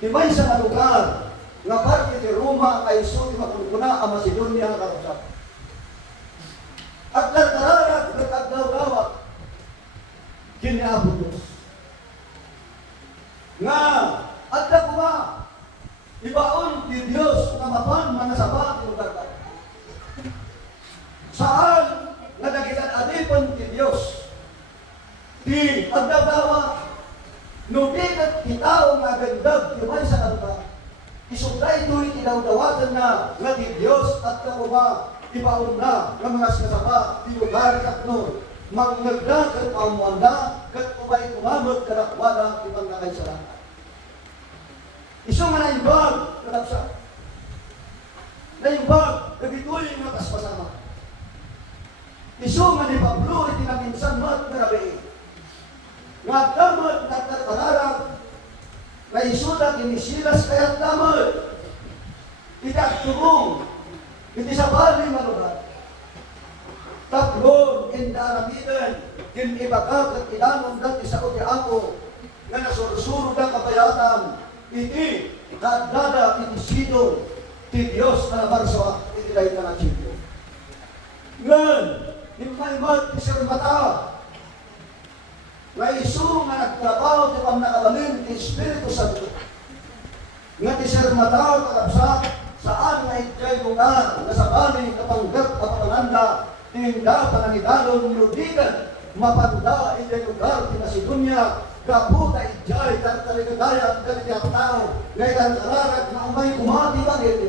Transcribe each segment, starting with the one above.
Timay sa nga lugar, nga parte ti Roma kay Isu, makunukuna ang Macedonia nga karapsat. At nagkararat, nagkagdaw-dawat, kiniabot Diyos. Nga, at na kuma, ibaon ti Diyos nga mapan manasaba ti lugar ka. Saan nga nagitan adipon ti Diyos? Ti agdaw-dawat, nubigat kitao nga gandag timay sa kalugar. Isugday ito'y tinawdawagan na nga ti Diyos at kakuma ibaon na ng mga sinasaba ti lugar katno. Magnagda kat pamuanda kat kumay kumamot kanakwada ti pangkakay sa lahat. Iso nga naimbag kanapsa. Naimbag nagituloy nga kaspasama. Iso nga ni Pablo iti naminsan mat nga rabi. Nga damot nagtatararag na isulat ni Silas kaya't damot. Itak tubong iti sa bali manubat. Taplon indaramitan kin ibagag at ilanong dati sa kuti ako nga nasursuro na kabayatan iti kadada iti sidon ti Diyos na namarsawa iti dahi na nachito. Ngan, impaymat ti Sir Mata nga isu nga nagtrabaho ti pamnakabalin ti Espiritu Santo. Nga ti Sir Mata kakapsat saan nga itay lugar na sa bali kapanggap kapananda tinda panangidalon nudigan mapanda itay lugar ti Macedonia kaputa ijay kartaligagayat kanitiyang tao ngay kantararag na umay kumati bagay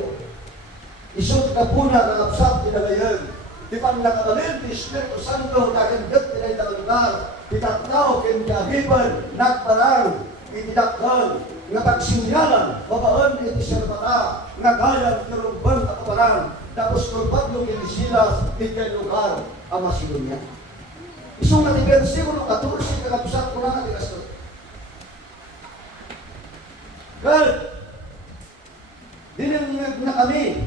isot kapuna kakapsat ti dagayan di pamnakabalin ti Espiritu Santo kagandat ti itay lugar itatao ken kahiban nagparang itidakal nga pagsinyalan babaan iti Sir Mata nga gayang kirumban at kaparang tapos Pablo ken Silas iti lugar ang Macedonia. Isong nga ti versikulo 14 kakapsat ko na ti kasto. Kat dinilingag na kami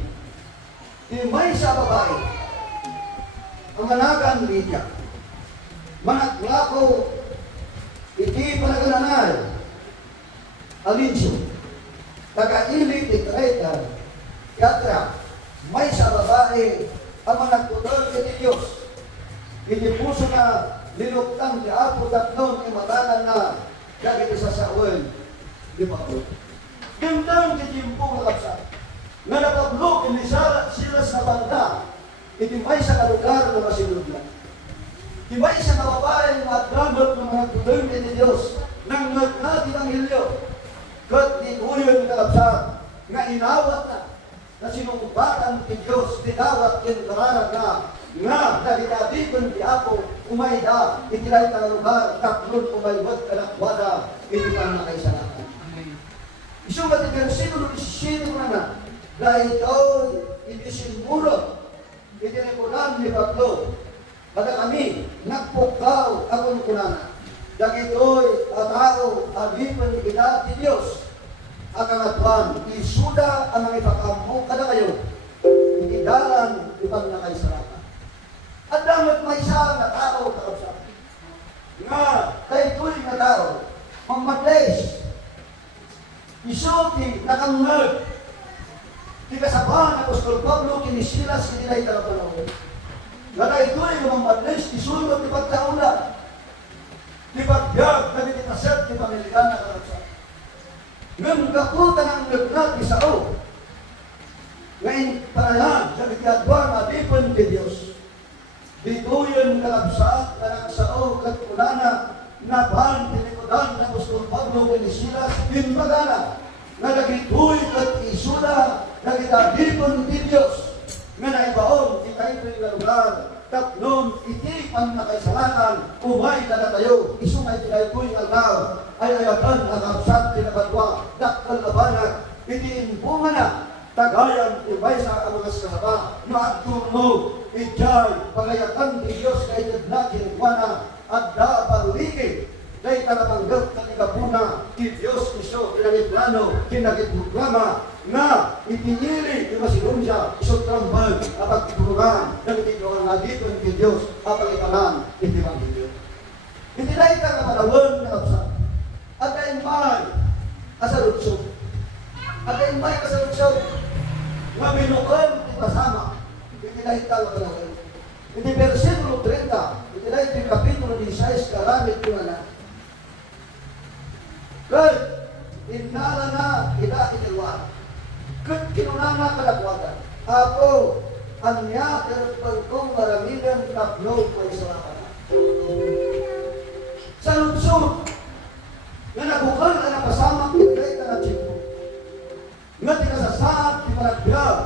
may sa babae ang managan Lydia managlako iti panagalanay Alinsyo taga-ili ti Creta Yatra may sa babae ang managputol iti Diyos iti puso na linuktang ti Apo tatnon imatanan na kagiti sa sawen di Pablo. Gandang ti Jimpo nga kapsa nga napablo kini sila sa banda iti may sa kalugar na Macedonia. Di may sa kababae nga agramot ng mga tutulong iti Diyos nang nagkati ng hilyo kat di uyon kalapsat nga inawat na sinumbatan ti Diyos tinawat ken kararag nga dagitadikon ti Apo umayda itilay ta lugar tatlon umaywat kanakwada iti panakaisalakan. Isong nga ti versikulo 17 na dahil ito iti sinmuro iti rekulan ni Pablo kada kami nagpukaw akong kunana dagitoy atao agipan kita ti Diyos ang angatwan isuda ang mga ipakamu kada kayo hindi dalan ipang nakaisarapan at damat may isa na tao kakapsa nga dagitoy na tao mamadles isuti nakangag di kasabahan ng Apostol Pablo kini Silas kini na itarapanaw nga dagitoy mamadles isulot di pagkaula di pagbiag na ditinaset di pamilikan na kakapsa ngam kakutan ang nagrat isao ngayon paralan sa bitiadwang adipon ti Diyos dito yun kalabsaat na nagsao kat kunana na ban tinikodan na Apostol Pablo kini Silas pinmagana na nagituloy kat isuda nagitadipon ti Diyos nga naibaon kita ito yung lugar tatlong iti ang nakaisalakan umay na tayo isumay tinaytoy ang algaw ay ayatan ang kapsat tinabadwa daktal labanag iti imbunga na tagayan umay sa ang mga kasaba na agturmo ijay pangayatan ti Diyos na itadna kinukwana at da paluligid dahil talamanggap katigapuna ti Diyos iso pinag-plano kinagitmuklama na ipinili ti Macedonia iso trambal at pagtulungan ng itidungan nga dito ni Diyos at ang itanan iti Evangelyo. Iti na ita nga malawan na kapsa at dahil mahal asarutso At ay may kasalutsyon, nga binukam di pasama, hindi na hitalo ka natin. Hindi versikulo 30, hindi na ito yung kapitulo 16, karamit ko na. Kaya, inala na, ina inilwan. Kaya kinunana kalagwagan. Ako, anya, pero kung maramigan, tapno, may salamat na. Sa lutsod, nga nabukal ka na kasama, pinagay ka na tiyempo. Nga tinasasaad, pinagbiag.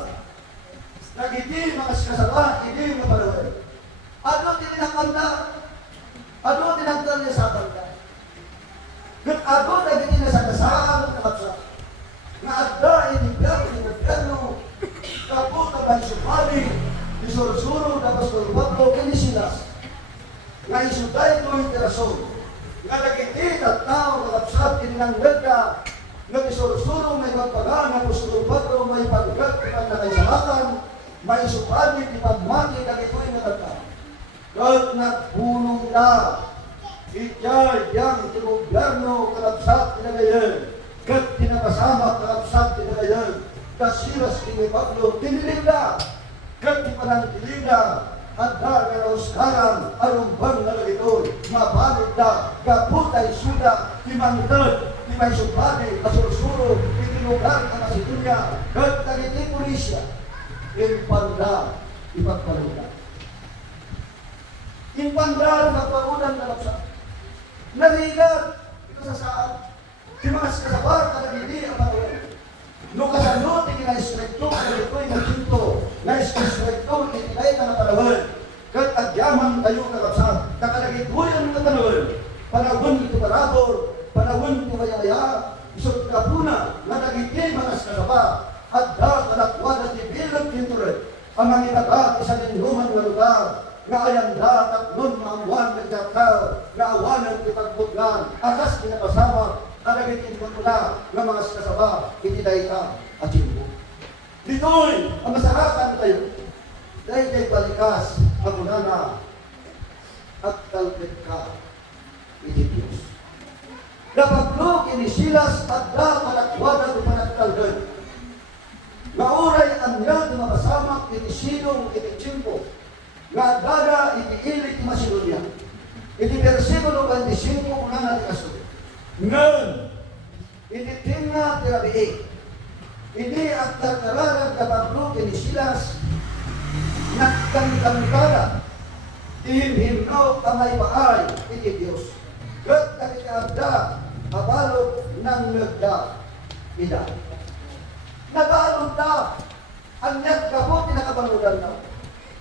Nagiti, mga sikasala, hindi mga palawin. Ano tinakanda? Ano tinakanda niya sa tanda? Ngat ako nagiti na sa kasaan ng kapsa. Nga adda, inibiyag, inibiyano, kaputa ba isupali, isuro-suro, tapos kulubaklo, kinisilas. Nga isuday ko yung tirason. Nga nagiti na tao, kakapsat, ininanggad ka, nga isuro-suro, may magpaga, nga kusulubaklo, may pagkat, nakaisahakan, may supali, di pagmati, nagito'y natagka. Kahit nagbulong na, iyay, yang, tinobyarno, kalapsat, tinagayan, kat tinakasama, kalapsat, tinagayan, kasiras, tinipaglo, tinilig na, kat tipanang na, handa na nauskaran, arumbang na nagito'y, mabalot na, kaputay suda, timangdad, timay supali, kasursuro, itinugar ka na situnya, kat nagiti pulisya, impanda, ipagpaludan. Impanda, ipagpaludan na lapsa. Narigat, ito sa saan. Di mga kasabar, kanagili ang paludan. No kasano, ikinaistrikto, kanagito'y maginto, naistrikto, ikinay ka na palawan. Kat agyaman tayo kakapsat, kakalagituyan ng katanawan. Panawin ito barador, panawin ito mayaya, isot kapuna, natagiti mga kasabar. Hadda kalakwad at ibilang kinturet, ang mga inagat isa ninuman na lugar, nga ayanda at nun maamuan nagdakaw, nga awanan ipagbutlan, akas kinapasama, kalagitin mo na, nga mga kasaba, itiday ka at simbo. Dito'y, ang masarakan tayo, dahil kay balikas, ang unana, at talpit ka, iti Diyos. Napaglo, kinisilas, at da kalakwad at ipanagtalgan, mauray ang yan na masamak iti sinong iti tiyempo nga dada iti ilit masinod niya. Iti versikulo 25 kung nga natin kaso. Ngan, iti tinga tirabiik. Ini ang tarkararag na paglo kini Silas nagkangkangkara. Ihimhimno kamay paay iti Diyos. Gat nakikaabda abalog ng nagda ida. Nag-aalong na, ang nagkabot pinakabanudan na.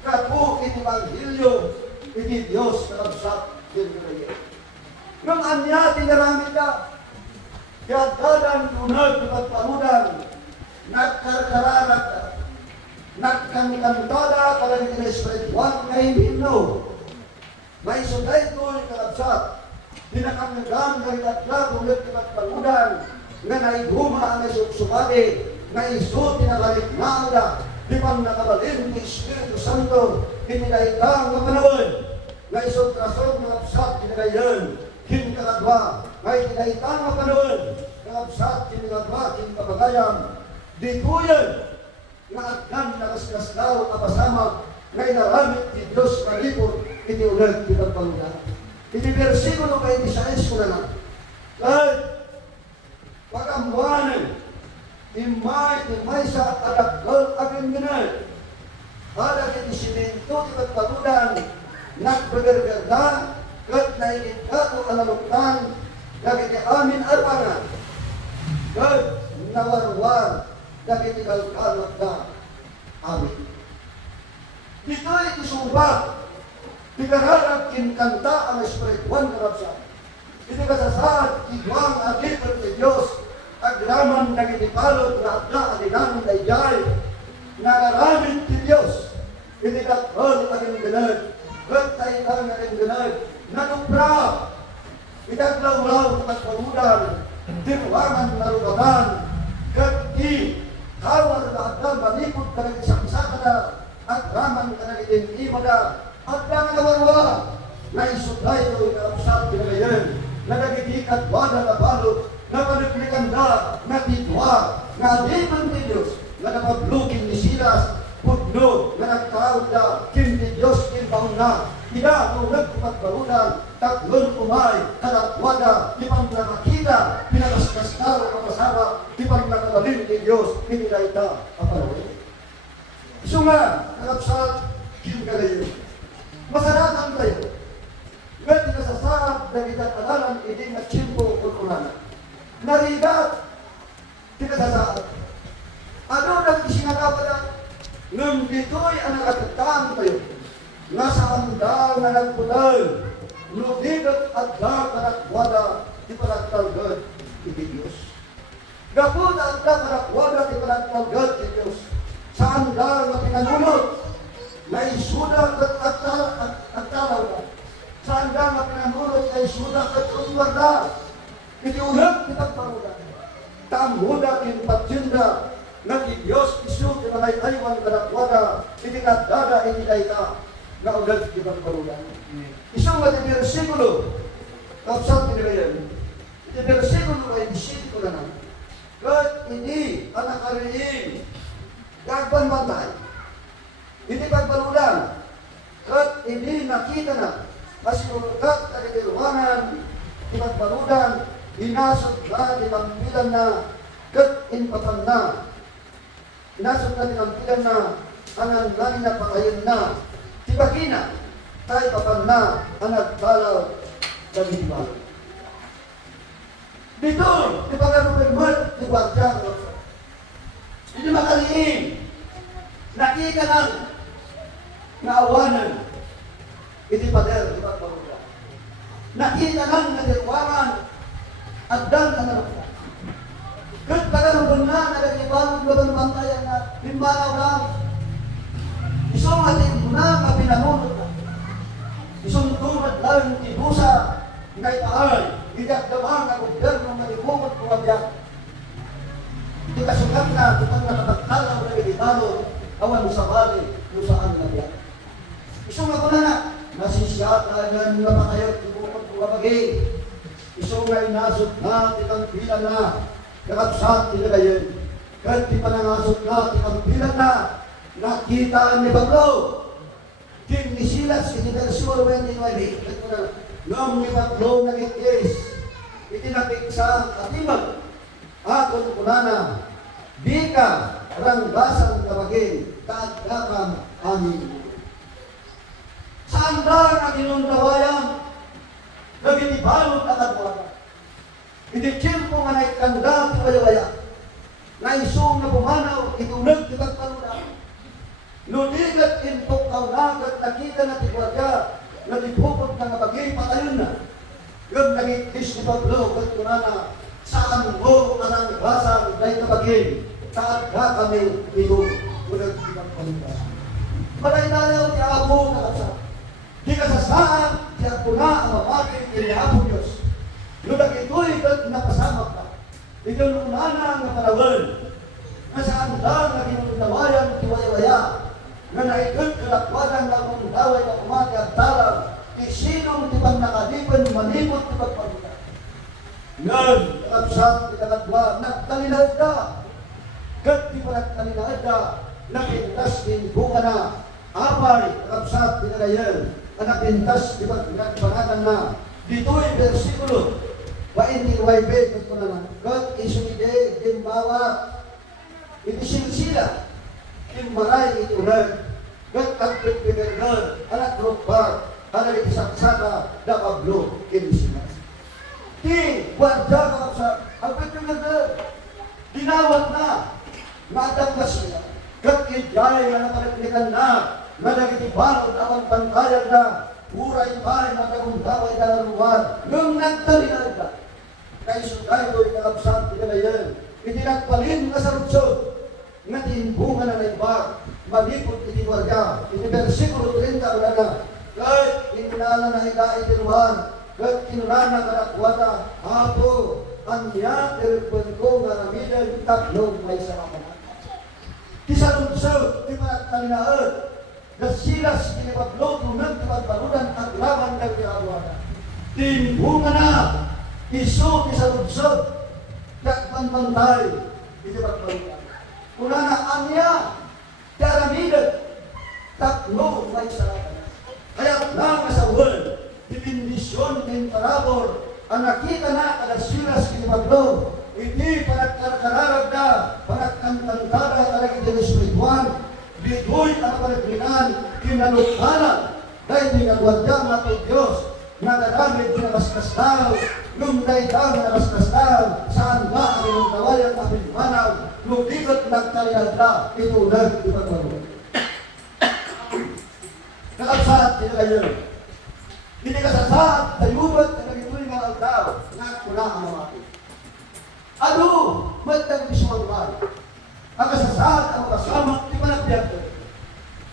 Kapo iti Evangelyo, iti Diyos na nagsat, din ko na yan. Nung anya, tinaramit na, kaya dadan tunag ng pagpanudan, nagkarkararag na, nagkangkantada, kalang inespetuan na himno. May suday ko yung kalabsat, pinakangnagan ng itatla, tunag ng pagpanudan, nga naiguma ang isupsupali, na iso tinakalik na na, di pang nakabalin ni Espiritu Santo, hinigaytang na panahon, na iso trasong ng absat hinagayan, hinkakadwa, na hinigaytang na panahon, ng absat hinagagwa, hinkapagayan, di po yan, na agkan na kasikaslaw at pasama, na inaramit ni Diyos malipot, itiulag kitang palunan. Iti versikulo 26 ko na lang, kahit pag-ambuanan, imay sa adakal aking ganal. Para kiti simento iba't paludan, nagbagargarda, kat naikita ko analuktan, nagiti amin arpangan, kat nawarwar, nagiti kalkalot na amin. Dito iti subat, tigararag kinkanta ang espirituan karapsan. Iti kasasaad, igwang agipot ni Diyos, agraman nagitipalot na atla adinan na ijay, nagaramit ni Diyos, inikakol aging ganag, gagtay ka nga rin ganag, nanupra, itaglaw-law at pagudan, dinuwangan na rugatan, gagti, kawar na atla, malipot ka rin isang isa ka na, agraman ka na rin imada, at nangawarwa, na isuday ko ikarapsat pinagayan, na nagigikat wala na balot, na panagplikan na, na titwa ba nga aliman ni Diyos nga napablukin ni Silas pudno nga nagtawag na kin ni Diyos kin pauna ida kung nagpagbarunan tatlong umay kalakwada di pang nakakita pinakaskastaro kapasama di pang nakabalin ni Diyos hindi na ita kapalawin. So nga, nakapsat kin kalayo masarakan kayo nga't kinasasarap na kitatalan hindi na chimpo kulkulan narigat kinasasarap ano nang isinagawa nang dito'y ang nakatagtaan kayo nasa andal na nagpulal lumigat at kanakwada di panagtalgad iti Diyos gapuda at kanakwada di panagtalgad iti Diyos sa andal na pinanunod na isuda at talaw na sa andal na pinanunod na isuda at utwarda iti ulang pinagparuda tamuda in patsinda na di Diyos isu di manay-aywan kanakwada iti kadada iti dayta na ulang pinagparuda isu nga di versikulo kapsat pinagayan iti versikulo ay disipiko na kat hindi ang nakariing gagban matay hindi pagparudan kat hindi nakita na masinulukat at itiruwanan di pagparudan inasot na di pampilan na kat inpatan na inasot na di pampilan na anang nani na pangayon na tibakina tayo papan na ang nagtalaw sa binibago dito di pagkarubermat di bagya hindi makaliin nakita lang naawanan iti pader di pagparudan nakita lang na dirwanan at dan na narupa. Kat pagkaroon na nagagibang gaban bantayan na limbanaw lang. Isong ating muna nga pinanunod na. Isong tulad lang ni Busa ngay taal. Idak damang ang gobyerno nga ibumot kumabyak. Iti kasukat na kutang nakapagtalaw na ibitalo awan sa bali kung saan nabyak. Isong ako na nasisiyata nga napakayot ibumot kumabagi. Isong nga inasot na, tikang pilan na, nakapsat tinagayin. Kahit di pa nangasot na, tikang pilan na, nakita ni Pablo. King ni Silas, iti versikulo 29, nung ni Pablo nag-ikis, itinapiksa katimag, akon kunana, di ka rangbasang kabagin, kaagdakang amin. Saan ba na ginundawayan? Nagitibalot ang agwada. Hindi tiyempo nga naikanda ti walawaya. Naisong na bumanaw, itulag ti pagpaluda. Nuligat intok kaunagat, nakita na ti gwardiya, na tibukot na nabagay patayon na. Yung nagikis ni Pablo, kunana, saan mo karang basang na itabagay, saan ka kami ito, ulag ti pagpaluda. Malaynalaw ti abo na kapsa. Di kasasaan, di ako na ang mabagay kinihabong Diyos. Ludag ito'y napasama ka. Ito nung unana ang naparawan. Nasaan lang na ginundawayan tiwaya-waya. Na naikot kalakwadan na kung daway na kumati at talang. Isinong tipang nakalipan, manipot tipang pagpunta. Ngayon, nakapsat, itakadwa, nagtalinad ka. Kat di pa nagtalinad ka, nakintas din bunga na. Apay, nakapsat, pinagayan. Anak pintas, di ba, pinagpanatan na. Dito'y versikulo. Wain ni Waibe, ito na lang. God isumide, dimbawa. Iti silsila. Kimbaray itulag. God agpipinaglan. Anak rupar. Anak ikisaksaka. Da Pablo, kinisinas. Ti, wadya ka sa agpipinaglan. Dinawat na. Madanggas nila. God idjay na nakalagnikan na. Madagitibalot awang pantayag na uray pa'y matagundaway na luwan nung nagtalinag ka kay sugay do'y nakabsang pinalayan itinagpalin nga sa rutsod nga tinbunga na naibar malipot iti warga iti versikulo 30 wala na kahit inunala na ika itinuhan kahit kinurana kanakwata hapo ang niya terpon ko nga namidan tatlong may sarama ti sa rutsod ti managtalinaan na Silas ni Pablo tunang pagparudan at laban ng ginagawa. Timbunga na, iso ti sa lunsod, kakpantantay, iti pagbalutan. Una na anya, daramigan, takno may saratan. Kaya lang sa world, dipindisyon ng parabor, ang nakita na kada silas kinipaglo, hindi panagkararag na, panagkantantada talaga din espiritual, dito'y ang panaglinan, kinalukanan, dahil dinagwadya nga po Diyos, nagagamit pinabaskas daw, nung daitaw pinabaskas daw, saan ba ang inyong kawayan at pinmanaw, nung dikot nagtalihad na, itunag ipagwalo. Nakapsahat nila kayo. Hindi kasasahat, tayubat, na nagituloy mga aldaw, nakuna ang mamati. Ano? Magdang visual. Ang kasasahat, ang kasama, di ba nagbiyak ko?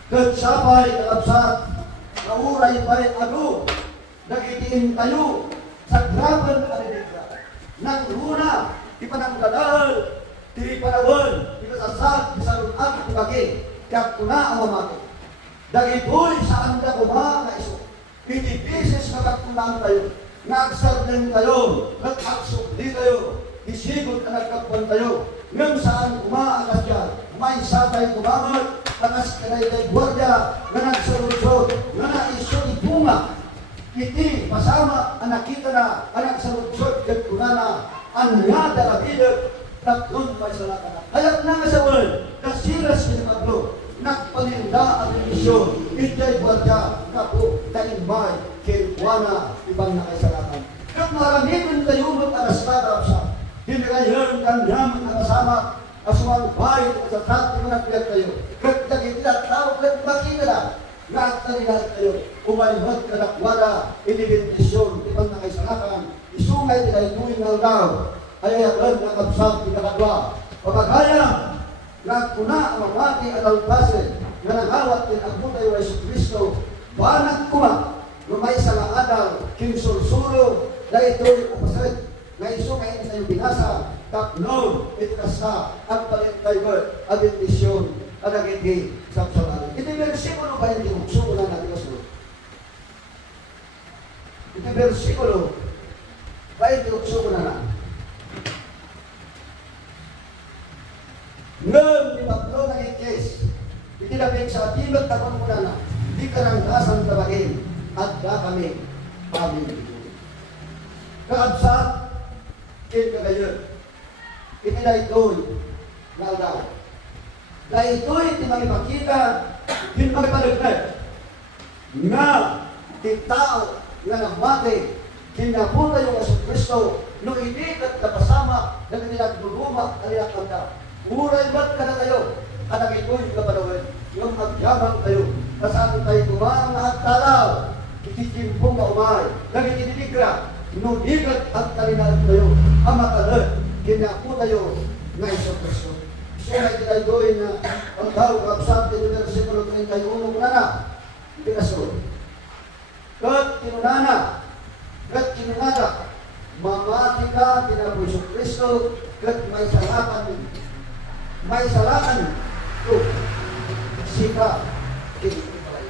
Kagsabay, nakapsahat, nauray ba'y ano? Nagitiin tayo sa graban kaniligya. Nang luna, di pa nang gadal, di panawan, di kasasad, di salunag, di bagi, kaya kuna ang mamati. Dagito'y saan na kuma na iso. Hindi bisis nakagkunaan tayo, nagsarden tayo, nag-aksukli tayo, isigot na nagkakpan tayo, ngayon saan kumaakas yan, may sabay kumamat, takas kanay kay gwardiya, na nagsaludsod, na naiso ibunga, iti pasama ang nakita na anak sa lutsod kat kunana ang nga dalabilag tatlong may salakana. Hayap na nga sa world, kasiras kinimaglo, nagpaninda ang misyon, itay buwagya, kapo, taimbay, kirwana, ibang nakasalakan. Kat maramitin tayo mag-arastada sa hindi kayo kanyang nakasama, asumang bahay at sa trati mo nagpilag tayo. Kat nagitilat tao, kat makita na, nakatalihan tayo, umalimot ka nakwada, inibindisyon, ibang nakasalakan, isungay nila ituwing naldaw, ayayakan na kapsang pinakadwa, pagkaya, nagkuna ang mamati at alpasin, na nangawat din ang buta yung Yesu Cristo, banag kuma, lumay sa laadal, kinsursulo, na ito'y upasit, na iso ngayon sa yung binasa, taknon, itkasa, ang palintay ang bendisyon, ang nagindi sa psalari. Ito yung versikulo ba yung tinukso na natin kasunod? Ito yung versikulo ba yung tinukso na natin? Ngam ni Pablo ng ikis, itinabing sa atibag takon mo na di karangkasan tabagin at da kami pamilya. Kaabsat, kin kagayon, itinaytoy na daw. Dahil ito'y di makipakita, di makipalagdag, nga di tao nga nagmati, kinapunta yung Yesu Cristo, nung hindi kat kapasama, na kanilang kanilang kanda. Muray ba't ka na kayo? Kanagito'y kapanawin, yung magyamang kayo, kasaan tayo kumang at talaw, ititimpong na umay, nagitinigra, nudigat at kalinaan kayo, ang makalat, kinapo tayo, na Yesu Cristo. So, may tinaydoy na, ang tao, kapsat, ito na versikulo 31, kunana, pinasunod. Kat kinunana, mamati ka, kinapo Yesu Cristo, kat may salakan to sika kinipalay.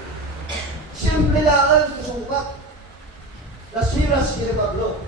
Simple lang susungkat na siras kini Pablo.